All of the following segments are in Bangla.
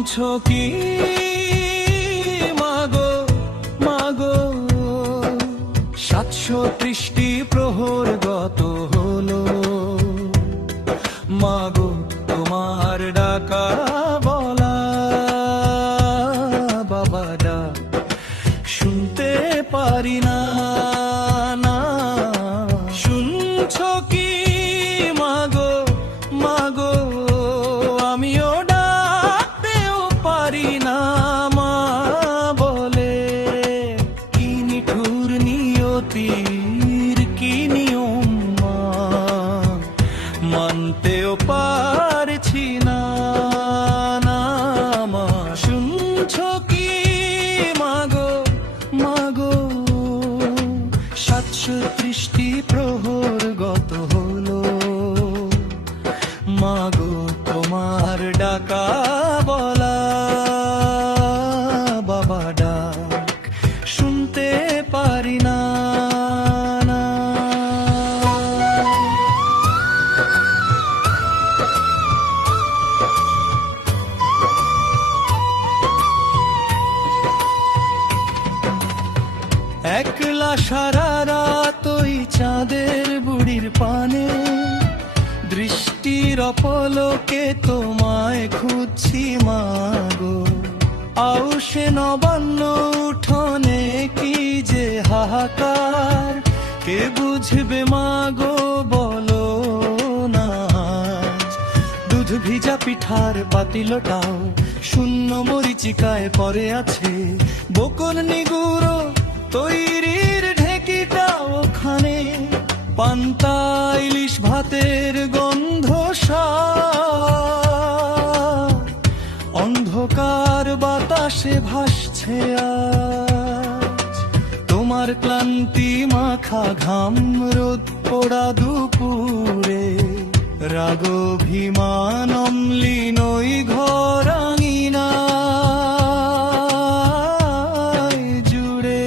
শুনছো কি মাগো মাগো, 730টি প্রহর গত হলো, মাগো তোমার ডাকা বলা বাবা ডাক শুনতে পারি না। না শুনছো কি মাগো মাগো, আমিও ডাকতেও পারি না মা বলে। কি নিঠুর নিয়তির কি নিয়ম মা, মানতেও পারছি না। না মা শুনছো কি মাগো মাগো, 730টি প্রহর গত হলো, মাগো তোমার ডাকা বলা বাবা ডাক শুনতে পারি না। না একলা সারা রাত ওই চাঁদের বুড়ির পানে, দৃষ্টির অপলকে তোমায় খুঁজছি মাগো। আউশে নবান্ন উঠোনে কি যে হাহাকার, কে বুঝবে মাগো বলো না। দুধ ভিজা পিঠার পাতিলটাও শূন্য মরিচিকায় পড়ে আছে, বকুল নিগুড়ো তৈরির ঢেকিটা ওখানে, পান্তা ইলিশ ভাতের গন্ধ সার, অন্ধকার বাতাসে ভাসছে আজ তোমার ক্লান্তি মাখা ঘাম, রোদ পোড়া দুপুরে রাগভিমান অম্লিন ওই ঘর আঙিনা জুড়ে।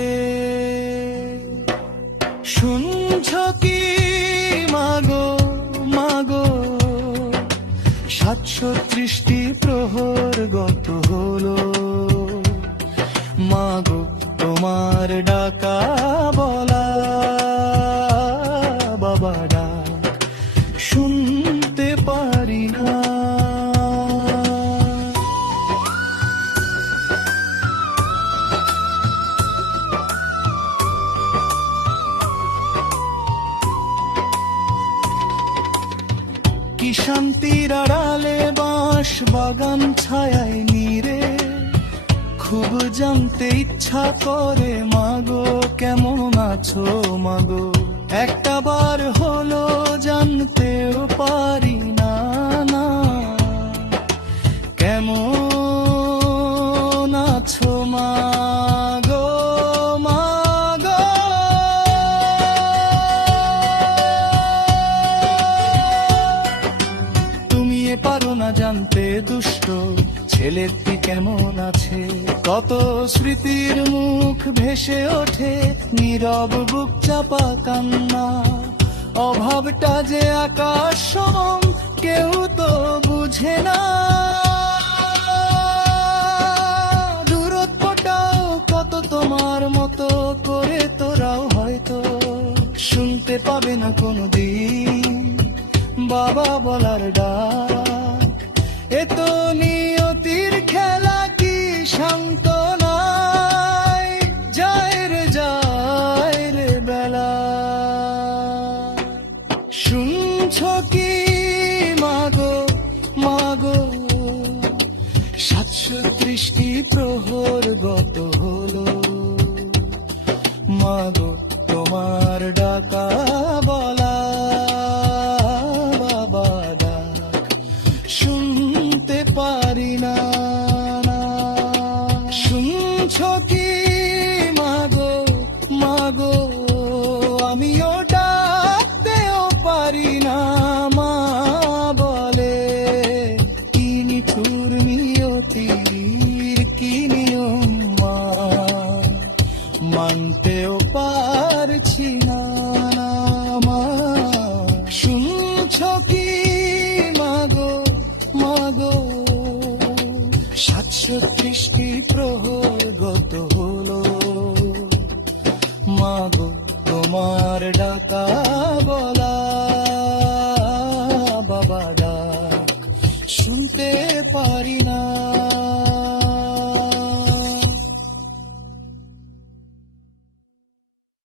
শুনছো কি মাগো মাগো, 730টি প্রহর গত হলো, মাগো তোমার ডাকা বলা বাবা ডাক শুনতে পারি না। কি শান্তির আড়ালে বাঁশ বাগান ছায়ায় নীরে, খুব জানতে ইচ্ছা করে মাগো কেমন আছো মাগো। একটা বার হলো জানতেও পারি না। না কেমন আছো মাগো মাগো। তুমি এ পারো না জানতে দুষ্ট ছেলেটি কেমন আছে, কত স্মৃতির মুখ ভেসে ওঠে, নীরব বুক চাপা কান্না। অভাবটা যে আকাশ সম কেউ তো বুঝে না, দূরত্বটাও কত তোমার মতো করে তোরাও হয়তো শুনতে পাবে না কোনোদিন বাবা বলার ডাক। এত নিয়তির খেলা কি শান্ত নাই, যায় রে বেলা। শুনছো কি মাগো মাগো, 730টি প্রহর গত হলো, মাগো তোমার ডাকা বলা বাবা ডাক শুনতে পারি না। শুনছো কি মাগো মাগো, আমিও ডাকতেও পারি না মা বলে। কি নিঠুর নিয়তির কি নিয়ম মা, মানতেও পারছি না মা। শুনছো কি মাগো মাগো, 7 36টি প্রহর গত হলো, মাগো তোমার ডাকা বলা, বাবা ডাক শুনতে পারি না।